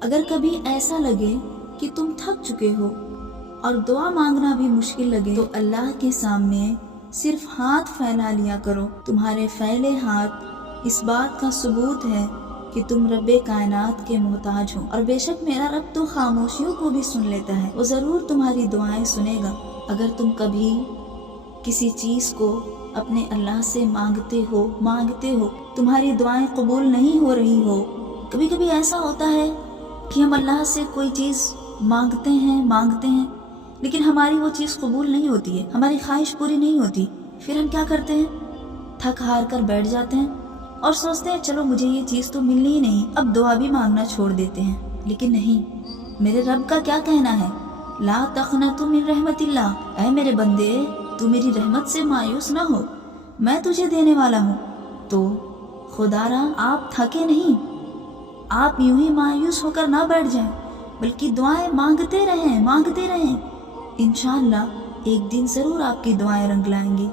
اگر کبھی ایسا لگے کہ تم تھک چکے ہو اور دعا مانگنا بھی مشکل لگے تو اللہ کے سامنے صرف ہاتھ پھیلا لیا کرو۔ تمہارے پھیلے ہاتھ اس بات کا ثبوت ہے کہ تم رب کائنات کے محتاج ہو، اور بے شک میرا رب تو خاموشیوں کو بھی سن لیتا ہے، وہ ضرور تمہاری دعائیں سنے گا۔ اگر تم کبھی کسی چیز کو اپنے اللہ سے مانگتے ہو تمہاری دعائیں قبول نہیں ہو رہی ہو، کبھی کبھی ایسا ہوتا ہے کہ ہم اللہ سے کوئی چیز مانگتے ہیں لیکن ہماری وہ چیز قبول نہیں ہوتی ہے، ہماری خواہش پوری نہیں ہوتی، پھر ہم کیا کرتے ہیں؟ تھک ہار کر بیٹھ جاتے ہیں اور سوچتے ہیں چلو مجھے یہ چیز تو ملنی ہی نہیں، اب دعا بھی مانگنا چھوڑ دیتے ہیں۔ لیکن نہیں، میرے رب کا کیا کہنا ہے؟ لا تقنطوا من رحمت اللہ، اے میرے بندے تو میری رحمت سے مایوس نہ ہو، میں تجھے دینے والا ہوں۔ تو خدا را آپ تھکے نہیں، آپ یوں ہی مایوس ہو کر نہ بیٹھ جائیں، بلکہ دعائیں مانگتے رہیں۔ انشاءاللہ ایک دن ضرور آپ کی دعائیں رنگ لائیں گی۔